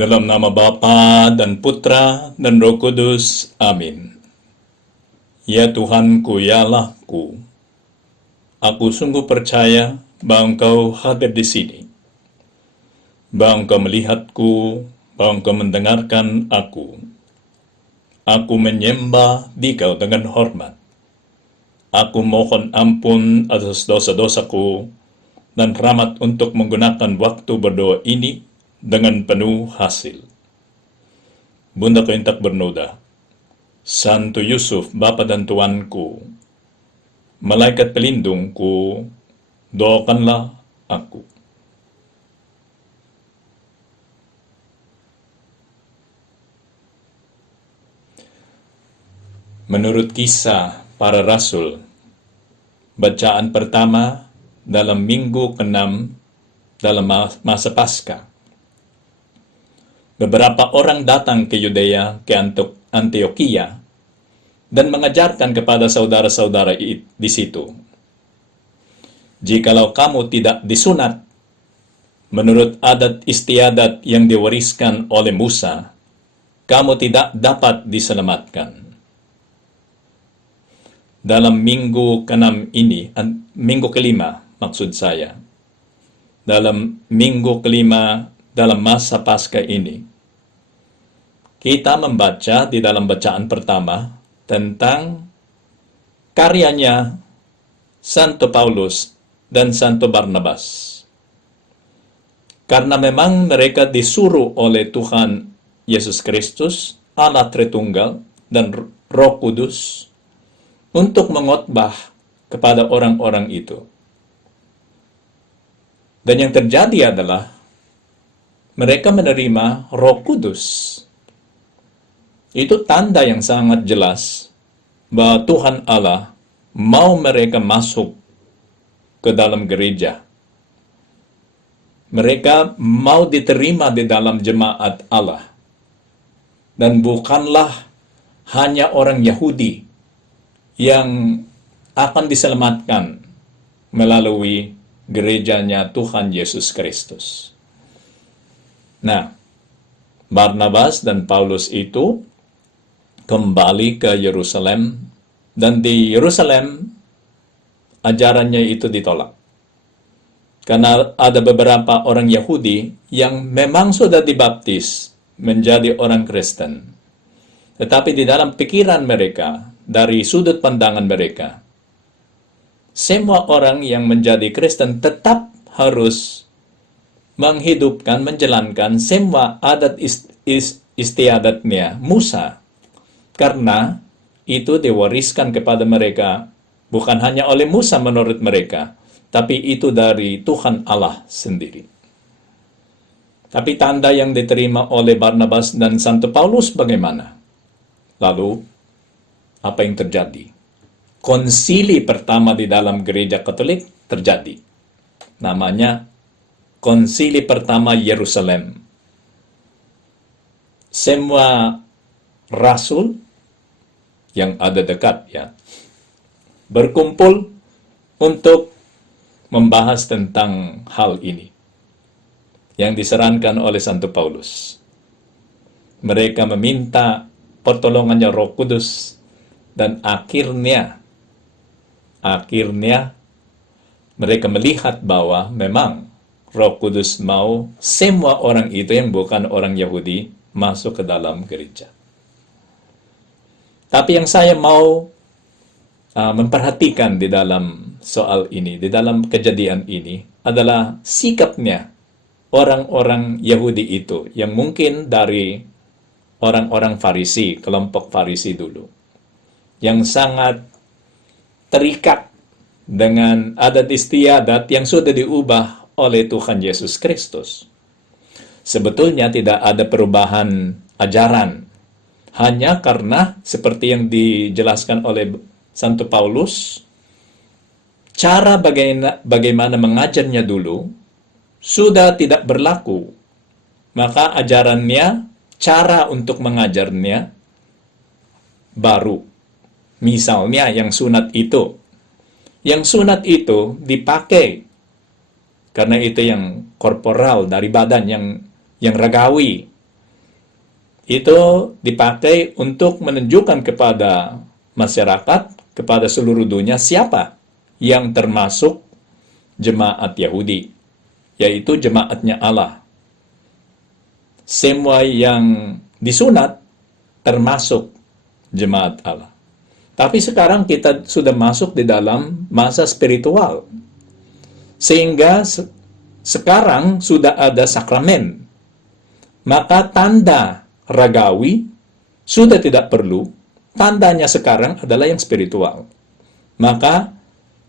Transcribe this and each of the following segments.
Dalam nama Bapa dan Putra dan Roh Kudus. Amin. Ya Tuhanku, ya Allahku, aku sungguh percaya bahwa Engkau hadir di sini, bahwa Engkau melihatku, bahwa Engkau mendengarkan aku. Aku menyembah Dikau dengan hormat. Aku mohon ampun atas dosa-dosaku dan rahmat untuk menggunakan waktu berdoa ini dengan penuh hasil. Bunda Kointak bernoda, Santo Yusuf, Bapa dan Tuanku, malaikat pelindungku, doakanlah aku. Menurut Kisah Para Rasul, bacaan pertama dalam minggu ke-6 dalam masa Paskah. Beberapa orang datang ke Yudea, ke Antioquia, dan mengajarkan kepada saudara-saudara di situ, jikalau kamu tidak disunat menurut adat istiadat yang diwariskan oleh Musa, kamu tidak dapat diselamatkan. Dalam minggu ke-6 ini, minggu kelima maksud saya, dalam minggu kelima dalam masa Paskah ini, kita membaca di dalam bacaan pertama tentang karyanya Santo Paulus dan Santo Barnabas. Karena memang mereka disuruh oleh Tuhan Yesus Kristus, Allah Tritunggal dan Roh Kudus untuk mengotbah kepada orang-orang itu. Dan yang terjadi adalah mereka menerima Roh Kudus. Itu tanda yang sangat jelas bahwa Tuhan Allah mau mereka masuk ke dalam gereja. Mereka mau diterima di dalam jemaat Allah. Dan bukanlah hanya orang Yahudi yang akan diselamatkan melalui gerejanya Tuhan Yesus Kristus. Nah, Barnabas dan Paulus itu kembali ke Yerusalem, dan di Yerusalem ajarannya itu ditolak. Karena ada beberapa orang Yahudi yang memang sudah dibaptis menjadi orang Kristen. Tetapi di dalam pikiran mereka, dari sudut pandangan mereka, semua orang yang menjadi Kristen tetap harus menghidupkan, menjalankan semua adat istiadatnya Musa. Karena itu diwariskan kepada mereka bukan hanya oleh Musa menurut mereka, tapi itu dari Tuhan Allah sendiri. Tapi tanda yang diterima oleh Barnabas dan Santo Paulus bagaimana? Lalu, apa yang terjadi? Konsili pertama di dalam gereja Katolik terjadi. Namanya Konsili Pertama Yerusalem. Semua rasul yang ada dekat berkumpul untuk membahas tentang hal ini yang disarankan oleh Santo Paulus. Mereka meminta pertolongannya Roh Kudus, dan akhirnya mereka melihat bahwa memang Roh Kudus mau semua orang itu yang bukan orang Yahudi masuk ke dalam gereja. Tapi yang saya mau memperhatikan di dalam soal ini, di dalam kejadian ini, adalah sikapnya orang-orang Yahudi itu, yang mungkin dari orang-orang Farisi, kelompok Farisi dulu, yang sangat terikat dengan adat istiadat yang sudah diubah oleh Tuhan Yesus Kristus. Sebetulnya tidak ada perubahan ajaran, hanya karena seperti yang dijelaskan oleh Santo Paulus, cara bagaimana mengajarnya dulu sudah tidak berlaku. Maka ajarannya, cara untuk mengajarnya baru. Misalnya yang sunat itu. Yang sunat itu dipakai karena itu yang korporal dari badan, yang ragawi. itu dipakai untuk menunjukkan kepada masyarakat, kepada seluruh dunia siapa yang termasuk jemaat Yahudi, yaitu jemaatnya Allah. Semua yang disunat termasuk jemaat Allah. Tapi sekarang kita sudah masuk di dalam masa spiritual. Sehingga sekarang sudah ada sakramen. Maka tanda ragawi sudah tidak perlu. Tandanya sekarang adalah yang spiritual. Maka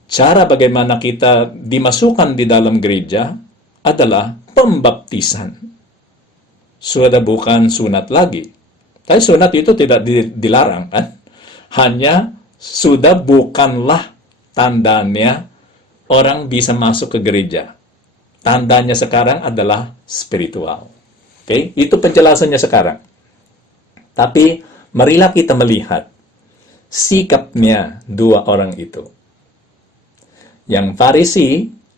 cara bagaimana kita dimasukkan di dalam gereja adalah pembaptisan. Sudah bukan sunat lagi. Tapi sunat itu tidak dilarang, kan? Hanya sudah bukanlah tandanya orang bisa masuk ke gereja. Tandanya sekarang adalah spiritual. Oke, itu penjelasannya sekarang. Tapi marilah kita melihat sikapnya dua orang itu. Yang Farisi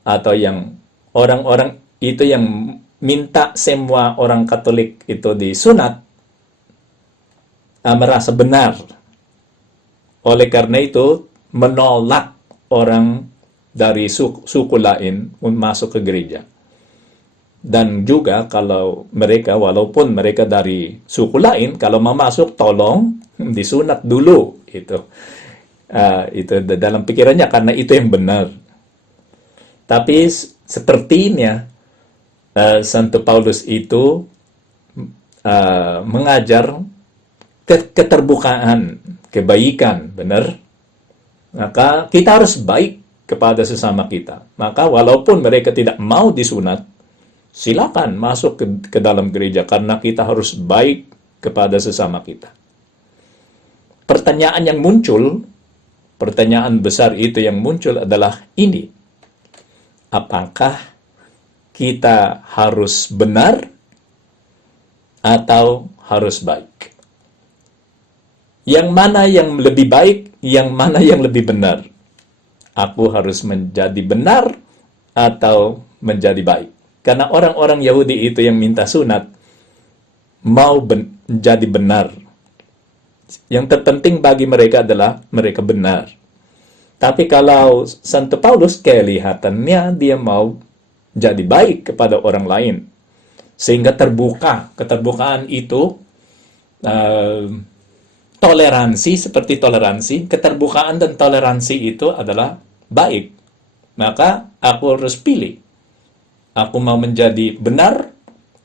atau yang orang-orang itu yang minta semua orang Katolik itu disunat, merasa benar. Oleh karena itu, menolak orang dari suku lain masuk ke gereja. Dan juga kalau mereka, walaupun mereka dari suku lain, kalau mau masuk, tolong disunat dulu. Itu dalam pikirannya, karena itu yang benar. Tapi sepertinya Santo Paulus itu mengajar keterbukaan, kebaikan, benar? Maka kita harus baik kepada sesama kita. Maka walaupun mereka tidak mau disunat, silakan masuk ke dalam gereja karena kita harus baik kepada sesama kita. Pertanyaan yang muncul, pertanyaan besar itu yang muncul adalah ini. Apakah kita harus benar atau harus baik? Yang mana yang lebih baik, yang mana yang lebih benar? Aku harus menjadi benar atau menjadi baik? Karena orang-orang Yahudi itu yang minta sunat mau menjadi benar. Yang terpenting bagi mereka adalah mereka benar. Tapi kalau Santo Paulus kelihatannya dia mau jadi baik kepada orang lain. Sehingga terbuka. Keterbukaan itu toleransi, seperti toleransi, keterbukaan dan toleransi itu adalah baik. Maka aku harus pilih. Aku mau menjadi benar,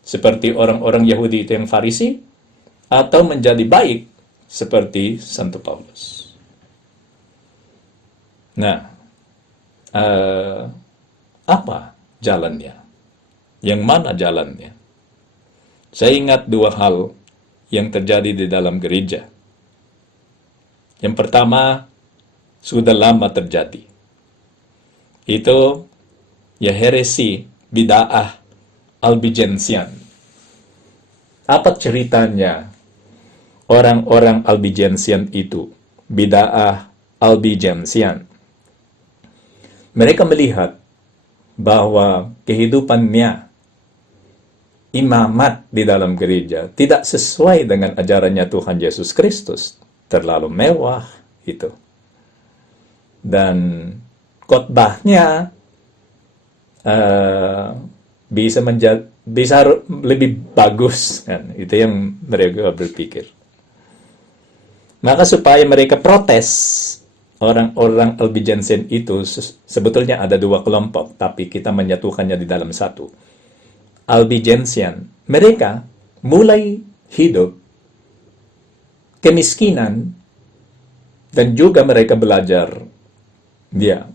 seperti orang-orang Yahudi itu yang Farisi, atau menjadi baik, seperti Santo Paulus. Nah, apa jalannya? Yang mana jalannya? Saya ingat dua hal yang terjadi di dalam gereja. Yang pertama, sudah lama terjadi. Itu ya heresi, bid'ah, Albigensian. Apa ceritanya orang-orang Albigensian itu? Bid'ah Albigensian. Mereka melihat bahwa kehidupannya imamat di dalam gereja tidak sesuai dengan ajarannya Tuhan Yesus Kristus. Terlalu mewah itu. Dan khotbahnya bisa lebih bagus kan. Itu yang mereka berpikir. Maka supaya mereka protes, orang-orang Albigensian itu sebetulnya ada dua kelompok, tapi kita menyatukannya di dalam satu. Albigensian, mereka mulai hidup kemiskinan dan juga mereka belajar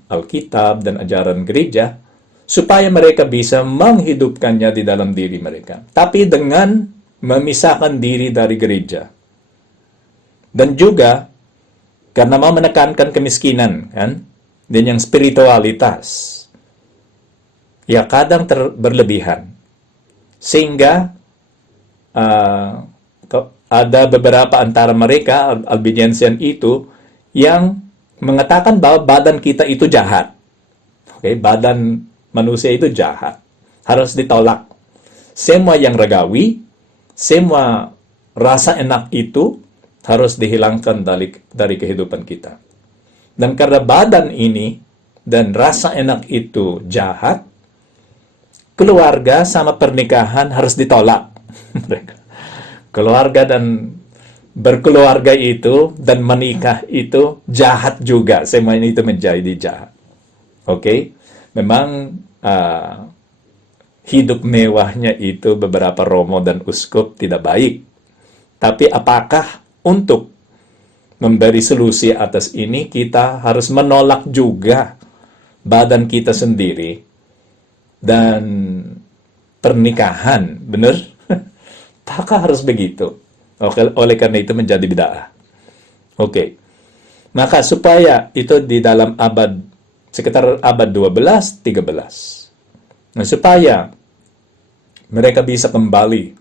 Alkitab dan ajaran gereja supaya mereka bisa menghidupkannya di dalam diri mereka. Tapi dengan memisahkan diri dari gereja. Dan juga karena mau menekankan kemiskinan, kan? Dan yang spiritualitas. Ya kadang berlebihan. Sehingga ada beberapa antara mereka, Albigensian itu, yang mengatakan bahwa badan kita itu jahat. Oke, badan manusia itu jahat. Harus ditolak. Semua yang regawi, semua rasa enak itu harus dihilangkan dari kehidupan kita. Dan karena badan ini dan rasa enak itu jahat, keluarga sama pernikahan harus ditolak. Keluarga dan berkeluarga itu dan menikah itu jahat juga. Semuanya itu menjadi jahat. Oke? Memang hidup mewahnya itu beberapa romo dan uskup tidak baik. Tapi apakah untuk memberi solusi atas ini, kita harus menolak juga badan kita sendiri dan pernikahan, benar? Apakah harus begitu? Oke, oleh karena itu menjadi bid'ah. Oke. Maka supaya itu di dalam sekitar abad 12, 13. Nah, supaya mereka bisa kembali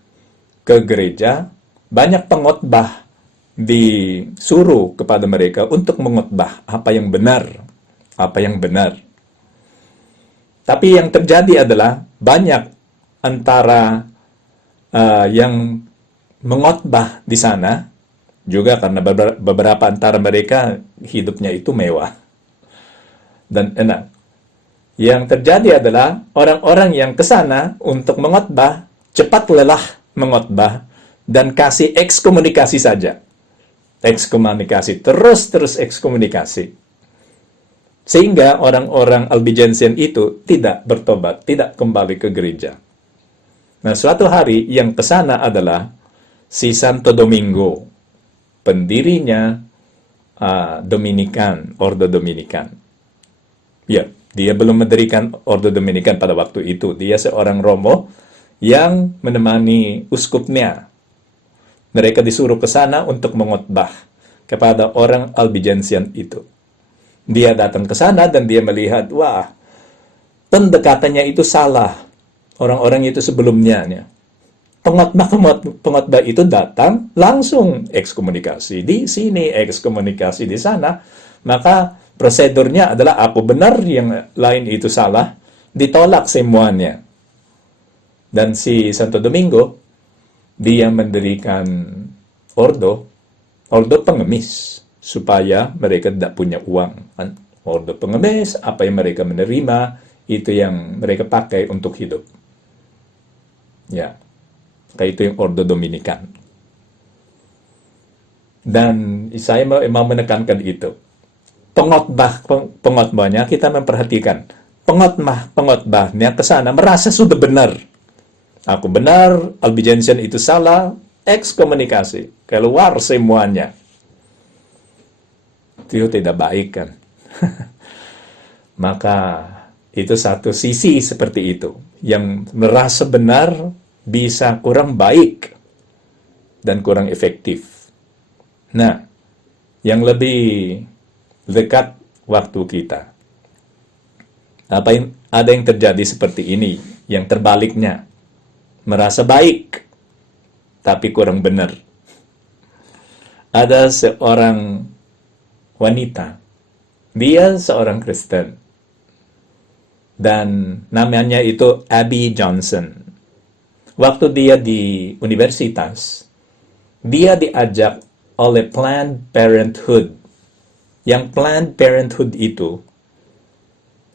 ke gereja, banyak pengkhotbah disuruh kepada mereka untuk mengkhotbah apa yang benar. Apa yang benar. Tapi yang terjadi adalah banyak antara yang mengkhotbah di sana, juga karena beberapa antara mereka hidupnya itu mewah dan enak. Yang terjadi adalah orang-orang yang ke sana untuk mengkhotbah cepat lelah mengkhotbah dan kasih ekskomunikasi saja. Ekskomunikasi, terus ekskomunikasi. Sehingga orang-orang Albigensian itu tidak bertobat, tidak kembali ke gereja. Nah, suatu hari yang ke sana adalah si Santo Domingo, pendirinya Dominikan, Ordo Dominikan. Ya, dia belum mendirikan Ordo Dominikan pada waktu itu. Dia seorang Romo yang menemani uskupnya. Mereka disuruh ke sana untuk mengkhotbah kepada orang Albigensian itu. Dia datang ke sana dan dia melihat, wah, pendekatannya itu salah. Orang-orang itu sebelumnya. Pengkhotbah itu datang langsung ekskomunikasi di sini, ekskomunikasi di sana. Maka prosedurnya adalah aku benar, yang lain itu salah, ditolak semuanya. Dan si Santo Domingo, dia mendirikan ordo pengemis, supaya mereka tidak punya uang. Ordo pengemis, apa yang mereka menerima, itu yang mereka pakai untuk hidup. Ya, kayak itu yang Ordo Dominikan. Dan saya mau menekankan itu. Pengkhotbahnya kita memperhatikan. Pengkhotbahnya ke sana merasa sudah benar. Aku benar, Albigensian itu salah, ekskomunikasi, keluar semuanya. Itu tidak baik kan? Maka itu satu sisi seperti itu. Yang merasa benar bisa kurang baik dan kurang efektif. Nah, yang lebih dekat waktu kita. Ada yang terjadi seperti ini, yang terbaliknya. Merasa baik, tapi kurang benar. Ada seorang wanita, dia seorang Kristen, dan namanya itu Abby Johnson. Waktu dia di universitas, dia diajak oleh Planned Parenthood. Yang Planned Parenthood itu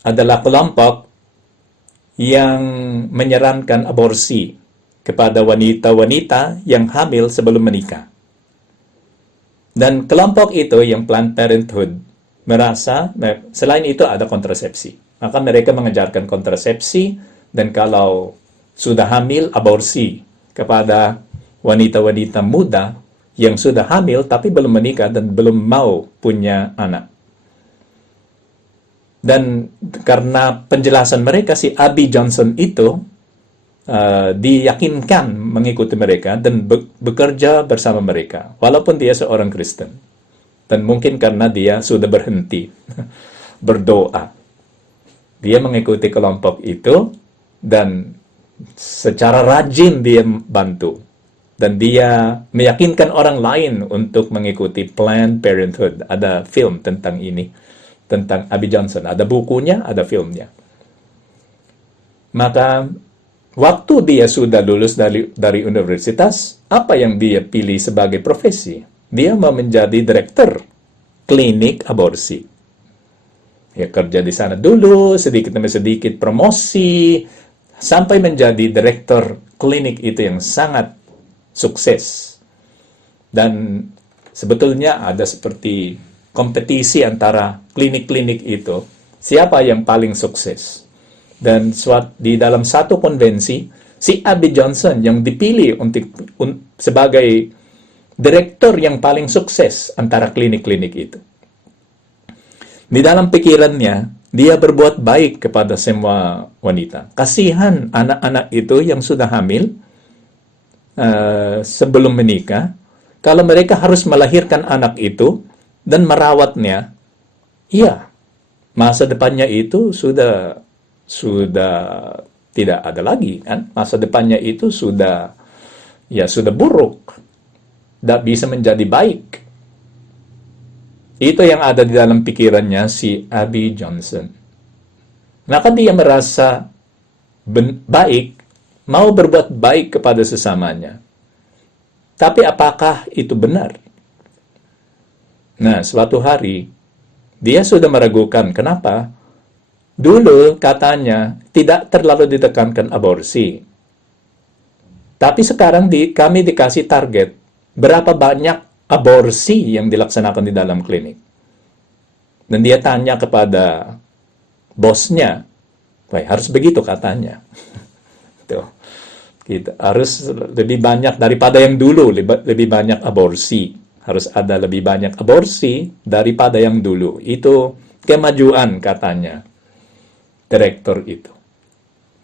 adalah kelompok yang menyarankan aborsi kepada wanita-wanita yang hamil sebelum menikah. Dan kelompok itu, yang Planned Parenthood, merasa, selain itu ada kontrasepsi. Maka mereka mengajarkan kontrasepsi, dan kalau sudah hamil, aborsi kepada wanita-wanita muda yang sudah hamil tapi belum menikah dan belum mau punya anak. Dan karena penjelasan mereka, si Abby Johnson itu diyakinkan mengikuti mereka dan bekerja bersama mereka, walaupun dia seorang Kristen. Dan mungkin karena dia sudah berhenti berdoa, dia mengikuti kelompok itu dan secara rajin dia bantu. Dan dia meyakinkan orang lain untuk mengikuti Planned Parenthood. Ada film tentang ini, tentang Abby Johnson. Ada bukunya, ada filmnya. Maka waktu dia sudah lulus dari universitas, apa yang dia pilih sebagai profesi? Dia mau menjadi direktur klinik aborsi. Ya, kerja di sana dulu, sedikit demi sedikit promosi, sampai menjadi direktur klinik itu yang sangat sukses. Dan sebetulnya ada seperti kompetisi antara klinik-klinik itu, siapa yang paling sukses. Dan di dalam satu konvensi, si Abby Johnson yang dipilih sebagai direktur yang paling sukses antara klinik-klinik itu. Di dalam pikirannya, dia berbuat baik kepada semua wanita. Kasihan anak-anak itu yang sudah hamil sebelum menikah, kalau mereka harus melahirkan anak itu dan merawatnya, iya, masa depannya itu sudah tidak ada lagi, kan? Masa depannya itu sudah buruk, tidak bisa menjadi baik. Itu yang ada di dalam pikirannya si Abby Johnson. Maka dia merasa baik, mau berbuat baik kepada sesamanya. Tapi apakah itu benar? Nah, suatu hari, dia sudah meragukan. Kenapa? Dulu katanya tidak terlalu ditekankan aborsi. Tapi sekarang kami dikasih target. Berapa banyak aborsi yang dilaksanakan di dalam klinik. Dan dia tanya kepada bosnya, harus begitu katanya. Tuh. Kita harus lebih banyak daripada yang dulu, lebih banyak aborsi. Harus ada lebih banyak aborsi daripada yang dulu. Itu kemajuan katanya, direktur itu.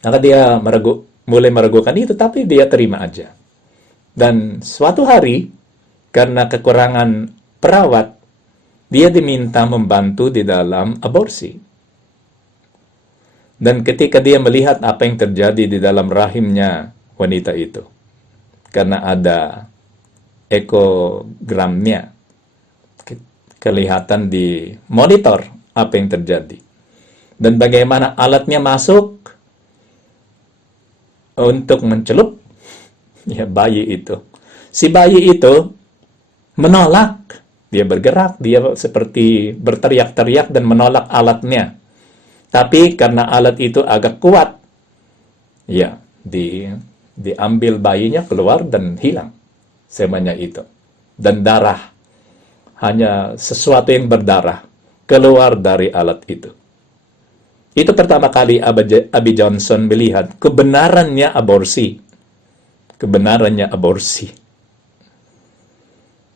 Maka dia mulai meragukan itu, tapi dia terima aja. Dan suatu hari, karena kekurangan perawat, dia diminta membantu di dalam aborsi. Dan ketika dia melihat apa yang terjadi di dalam rahimnya wanita itu, karena ada ekogramnya, kelihatan di monitor apa yang terjadi. Dan bagaimana alatnya masuk untuk mencelup bayi itu. Si bayi itu menolak, dia bergerak, dia seperti berteriak-teriak dan menolak alatnya. Tapi karena alat itu agak kuat, diambil bayinya keluar dan hilang semuanya itu. Dan darah, hanya sesuatu yang berdarah, keluar dari alat itu. Itu pertama kali Abby Johnson melihat kebenarannya aborsi. Kebenarannya aborsi.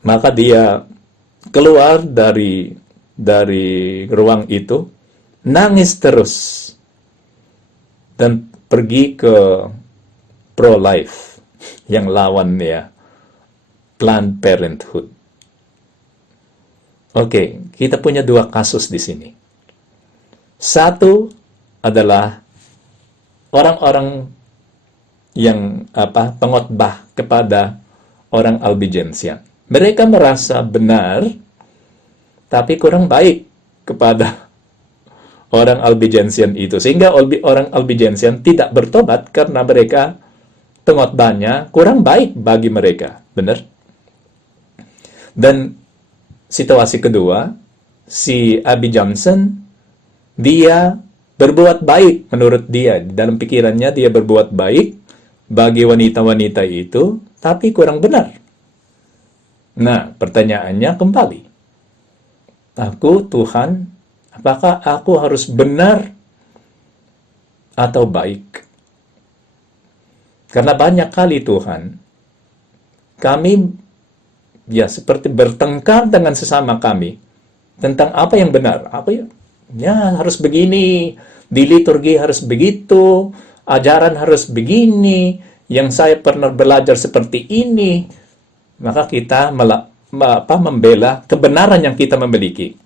Maka dia keluar dari ruang itu, nangis terus, dan pergi ke pro-life, yang lawannya Planned Parenthood. Oke, kita punya dua kasus di sini. Satu adalah orang-orang yang pengkhotbah kepada orang Albigensian. Mereka merasa benar, tapi kurang baik kepada orang Albigensian itu. Sehingga orang Albigensian tidak bertobat karena mereka pengkhotbahnya kurang baik bagi mereka. Benar? Dan situasi kedua, si Abby Johnson, dia berbuat baik menurut dia. Dalam pikirannya dia berbuat baik bagi wanita-wanita itu, tapi kurang benar. Nah, pertanyaannya kembali. Tuhan, apakah aku harus benar atau baik? Karena banyak kali Tuhan, kami seperti bertengkar dengan sesama kami tentang apa yang benar. Harus begini, di liturgi harus begitu, ajaran harus begini, yang saya pernah belajar seperti ini. Maka kita membela kebenaran yang kita memiliki.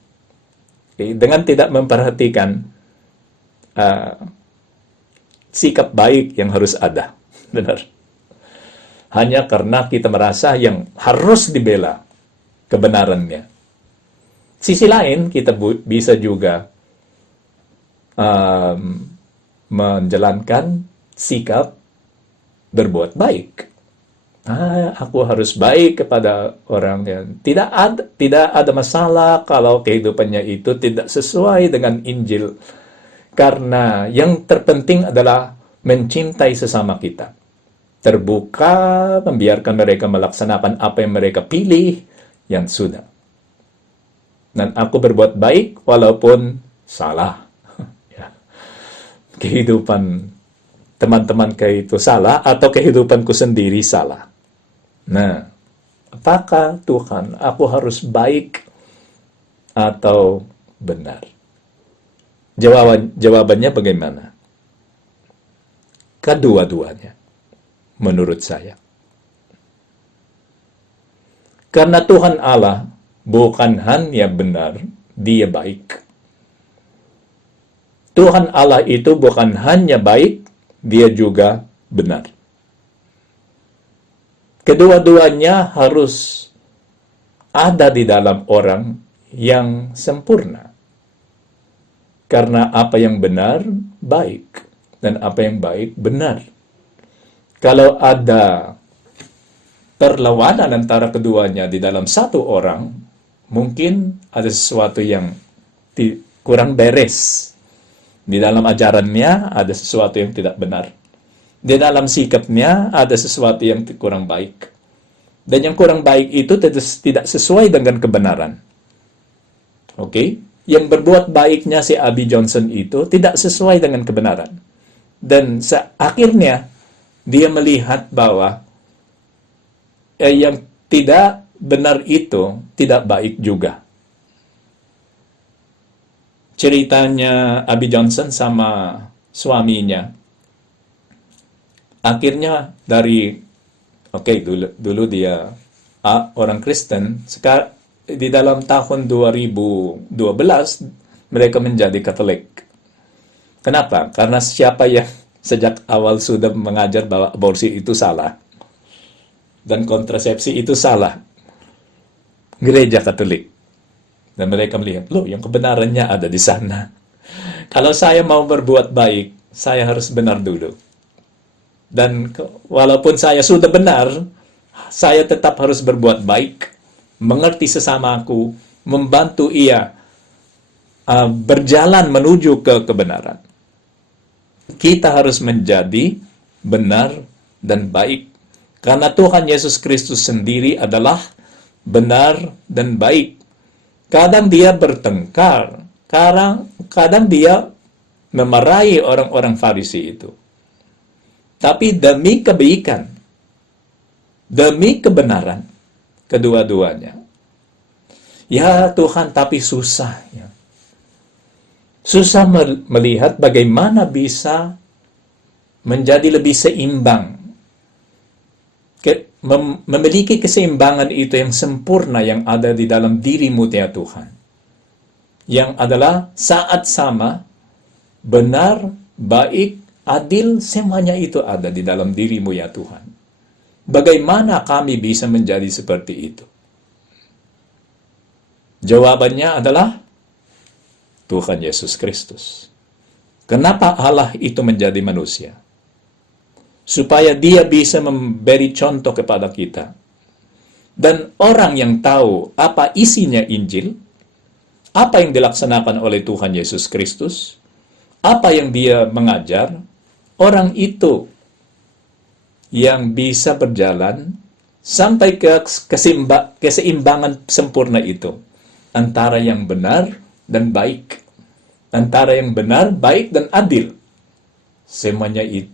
Dengan tidak memperhatikan sikap baik yang harus ada. Benar. Hanya karena kita merasa yang harus dibela kebenarannya. Sisi lain, kita bisa juga menjalankan sikap berbuat baik. Aku harus baik kepada orang yang tidak ada masalah kalau kehidupannya itu tidak sesuai dengan Injil. Karena yang terpenting adalah mencintai sesama kita. Terbuka, membiarkan mereka melaksanakan apa yang mereka pilih, yang sudah. Dan aku berbuat baik walaupun salah. Ya. Kehidupan teman-teman kayak itu salah atau kehidupanku sendiri salah. Nah, apakah Tuhan aku harus baik atau benar? Jawabannya bagaimana? Kedua-duanya, menurut saya. Karena Tuhan Allah bukan hanya benar, Dia baik. Tuhan Allah itu bukan hanya baik, Dia juga benar. Kedua-duanya harus ada di dalam orang yang sempurna. Karena apa yang benar, baik. Dan apa yang baik, benar. Kalau ada perlawanan antara keduanya di dalam satu orang, mungkin ada sesuatu yang kurang beres. Di dalam ajarannya ada sesuatu yang tidak benar. Di dalam sikapnya ada sesuatu yang kurang baik. Dan yang kurang baik itu tidak sesuai dengan kebenaran. Oke? Yang berbuat baiknya si Abby Johnson itu tidak sesuai dengan kebenaran. Dan akhirnya dia melihat bahwa yang tidak benar itu tidak baik juga. Ceritanya Abby Johnson sama suaminya. Akhirnya dulu dia orang Kristen, sekarang di dalam tahun 2012 mereka menjadi Katolik. Kenapa? Karena siapa yang sejak awal sudah mengajar bahwa aborsi itu salah dan kontrasepsi itu salah? Gereja Katolik. Dan mereka melihat, loh, yang kebenarannya ada di sana. Kalau saya mau berbuat baik, saya harus benar dulu. Dan walaupun saya sudah benar, saya tetap harus berbuat baik, mengerti sesamaku, membantu ia berjalan menuju ke kebenaran. Kita harus menjadi benar dan baik. Karena Tuhan Yesus Kristus sendiri adalah benar dan baik. Kadang dia bertengkar, kadang dia memarahi orang-orang Farisi itu. Tapi demi kebaikan, demi kebenaran, kedua-duanya. Ya Tuhan, tapi susah. Ya. Susah melihat bagaimana bisa menjadi lebih seimbang. Memiliki keseimbangan itu yang sempurna yang ada di dalam dirimu ya Tuhan. Yang adalah saat sama, benar, baik, adil, semuanya itu ada di dalam dirimu ya Tuhan. Bagaimana kami bisa menjadi seperti itu? Jawabannya adalah Tuhan Yesus Kristus. Kenapa Allah itu menjadi manusia? Supaya dia bisa memberi contoh kepada kita. Dan orang yang tahu apa isinya Injil, apa yang dilaksanakan oleh Tuhan Yesus Kristus, apa yang dia mengajar, orang itu yang bisa berjalan sampai ke keseimbangan sempurna itu. Antara yang benar dan baik. Antara yang benar, baik, dan adil. Semuanya itu.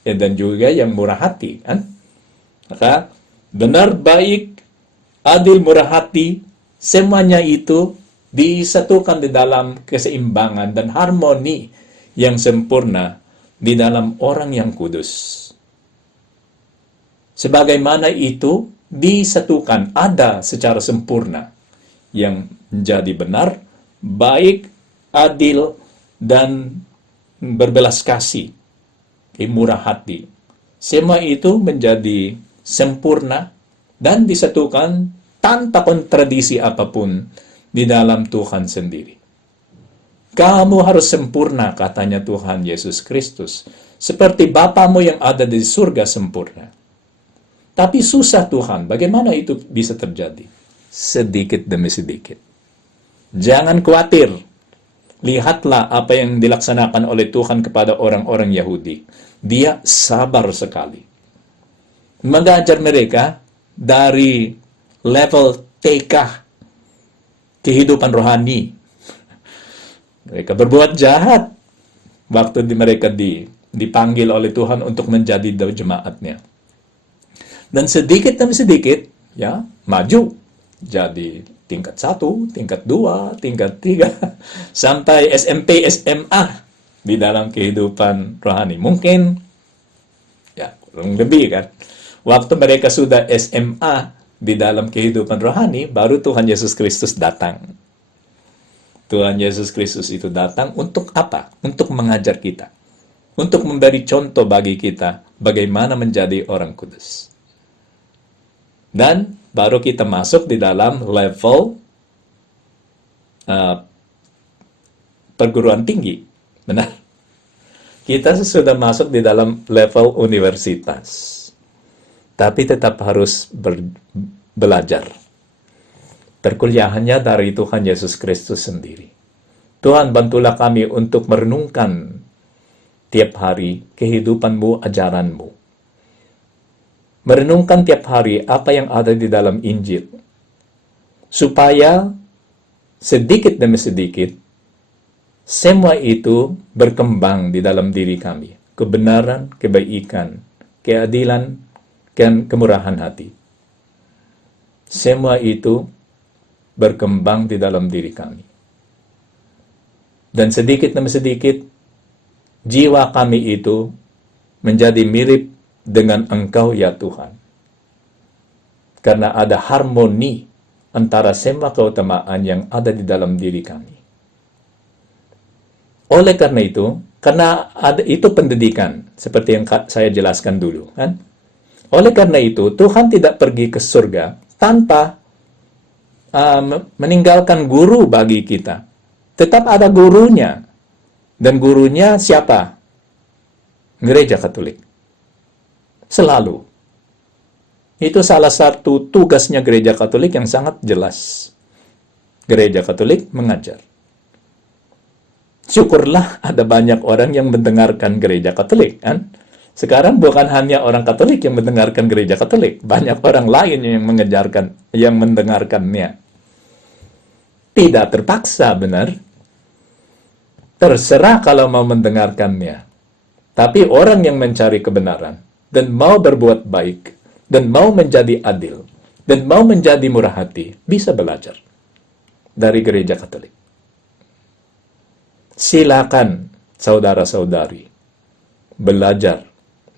Dan juga yang murah hati, kan? Maka benar, baik, adil, murah hati, semuanya itu disatukan di dalam keseimbangan dan harmoni yang sempurna di dalam orang yang kudus. Sebagaimana itu disatukan, ada secara sempurna yang menjadi benar, baik, adil, dan berbelas kasih. Murah hati. Semua itu menjadi sempurna dan disatukan tanpa kontradisi apapun di dalam Tuhan sendiri. Kamu harus sempurna, katanya Tuhan Yesus Kristus, seperti Bapamu yang ada di surga sempurna. Tapi susah Tuhan, bagaimana itu bisa terjadi? Sedikit demi sedikit. Jangan khawatir. Lihatlah apa yang dilaksanakan oleh Tuhan kepada orang-orang Yahudi. Dia sabar sekali. Mengajar mereka dari level TK, kehidupan rohani. Mereka berbuat jahat waktu mereka dipanggil oleh Tuhan untuk menjadi jemaatnya. Dan sedikit demi sedikit, ya, maju. Jadi tingkat 1, tingkat 2, tingkat 3, sampai SMP, SMA di dalam kehidupan rohani. Mungkin, ya, kurang lebih kan. Waktu mereka sudah SMA di dalam kehidupan rohani, baru Tuhan Yesus Kristus datang. Tuhan Yesus Kristus itu datang untuk apa? Untuk mengajar kita. Untuk memberi contoh bagi kita bagaimana menjadi orang kudus. Dan baru kita masuk di dalam level perguruan tinggi. Benar? Kita sudah masuk di dalam level universitas. Tapi tetap harus belajar. Perkuliahannya dari Tuhan Yesus Kristus sendiri. Tuhan, bantulah kami untuk merenungkan tiap hari kehidupan-Mu, ajaran-Mu. Merenungkan tiap hari apa yang ada di dalam Injil. Supaya sedikit demi sedikit, semua itu berkembang di dalam diri kami. Kebenaran, kebaikan, keadilan, dan kemurahan hati. Semua itu berkembang di dalam diri kami. Dan sedikit demi sedikit, jiwa kami itu menjadi mirip dengan Engkau ya Tuhan. Karena ada harmoni antara semua keutamaan yang ada di dalam diri kami. Oleh karena itu, karena ada itu pendidikan, seperti yang saya jelaskan dulu, kan? Oleh karena itu, Tuhan tidak pergi ke surga tanpa meninggalkan guru bagi kita. Tetap ada gurunya. Dan gurunya siapa? Gereja Katolik. Selalu. Itu salah satu tugasnya Gereja Katolik yang sangat jelas. Gereja Katolik mengajar. Syukurlah ada banyak orang yang mendengarkan Gereja Katolik, kan? Sekarang bukan hanya orang Katolik yang mendengarkan Gereja Katolik, banyak orang lain yang mendengarkannya. Tidak terpaksa, benar? Terserah kalau mau mendengarkannya. Tapi orang yang mencari kebenaran dan mau berbuat baik dan mau menjadi adil dan mau menjadi murah hati bisa belajar dari Gereja Katolik. Silakan saudara-saudari belajar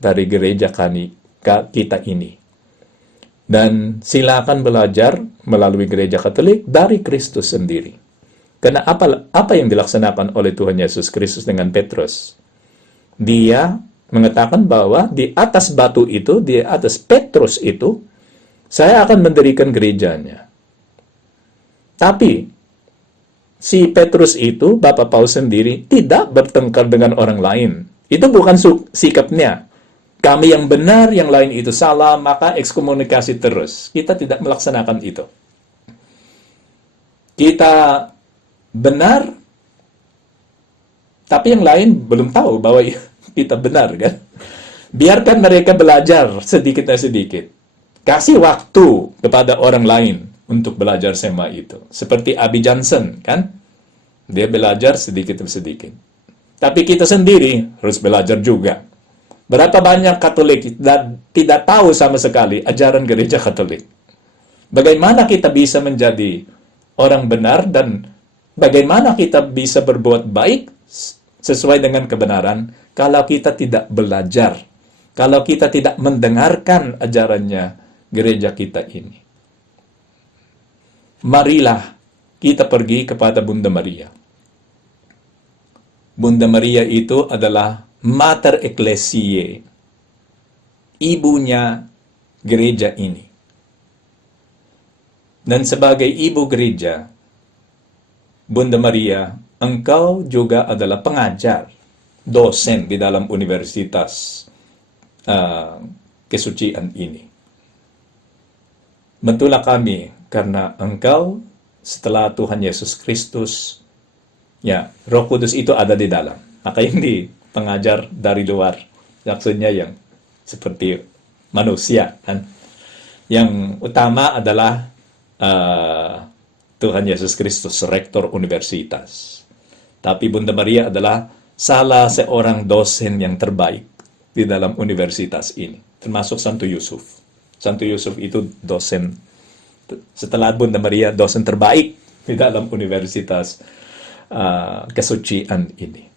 dari gereja kita ini. Dan silakan belajar melalui Gereja Katolik dari Kristus sendiri. Karena apa yang dilaksanakan oleh Tuhan Yesus Kristus dengan Petrus? Dia mengatakan bahwa di atas batu itu, di atas Petrus itu, saya akan mendirikan gerejanya. Tapi, si Petrus itu, Bapak Paus sendiri, tidak bertengkar dengan orang lain. Itu bukan sikapnya. Kami yang benar, yang lain itu salah, maka ekskomunikasi terus. Kita tidak melaksanakan itu. Kita benar, tapi yang lain belum tahu bahwa kita benar, kan? Biarkan mereka belajar sedikit demi sedikit. Kasih waktu kepada orang lain untuk belajar semua itu. Seperti Abi Johnson, kan? Dia belajar sedikit demi sedikit. Tapi kita sendiri harus belajar juga. Berapa banyak Katolik tidak tahu sama sekali ajaran Gereja Katolik. Bagaimana kita bisa menjadi orang benar dan bagaimana kita bisa berbuat baik sesuai dengan kebenaran kalau kita tidak belajar, kalau kita tidak mendengarkan ajarannya gereja kita ini. Marilah kita pergi kepada Bunda Maria. Bunda Maria itu adalah Mater Ecclesiae, ibunya gereja ini. Dan sebagai ibu gereja, Bunda Maria, engkau juga adalah pengajar dosen di dalam universitas kesucian ini. Bantulah kami karena Engkau setelah Tuhan Yesus Kristus, ya, Roh Kudus itu ada di dalam. Maka ini pengajar dari luar, maksudnya yang seperti manusia kan. Yang utama adalah Tuhan Yesus Kristus, rektor universitas. Tapi Bunda Maria adalah salah seorang dosen yang terbaik di dalam universitas ini, termasuk Santo Yusuf. Santo Yusuf itu dosen, setelah Bunda Maria, dosen terbaik di dalam universitas kesucian ini.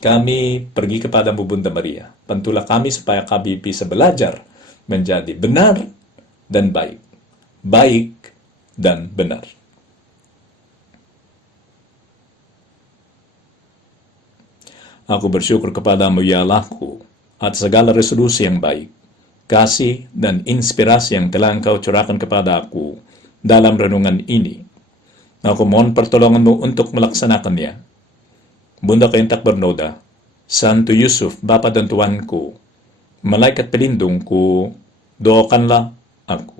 Kami pergi kepada Bunda Maria. Bantulah kami supaya kami bisa belajar menjadi benar dan baik. Baik dan benar. Aku bersyukur kepadamu ya Allahku atas segala resolusi yang baik, kasih dan inspirasi yang telah Engkau curahkan kepada aku dalam renungan ini. Aku mohon pertolonganmu untuk melaksanakannya. Bunda Kain tak bernoda, Santo Yusuf, Bapa dan Tuanku, malaikat pelindungku, doakanlah aku.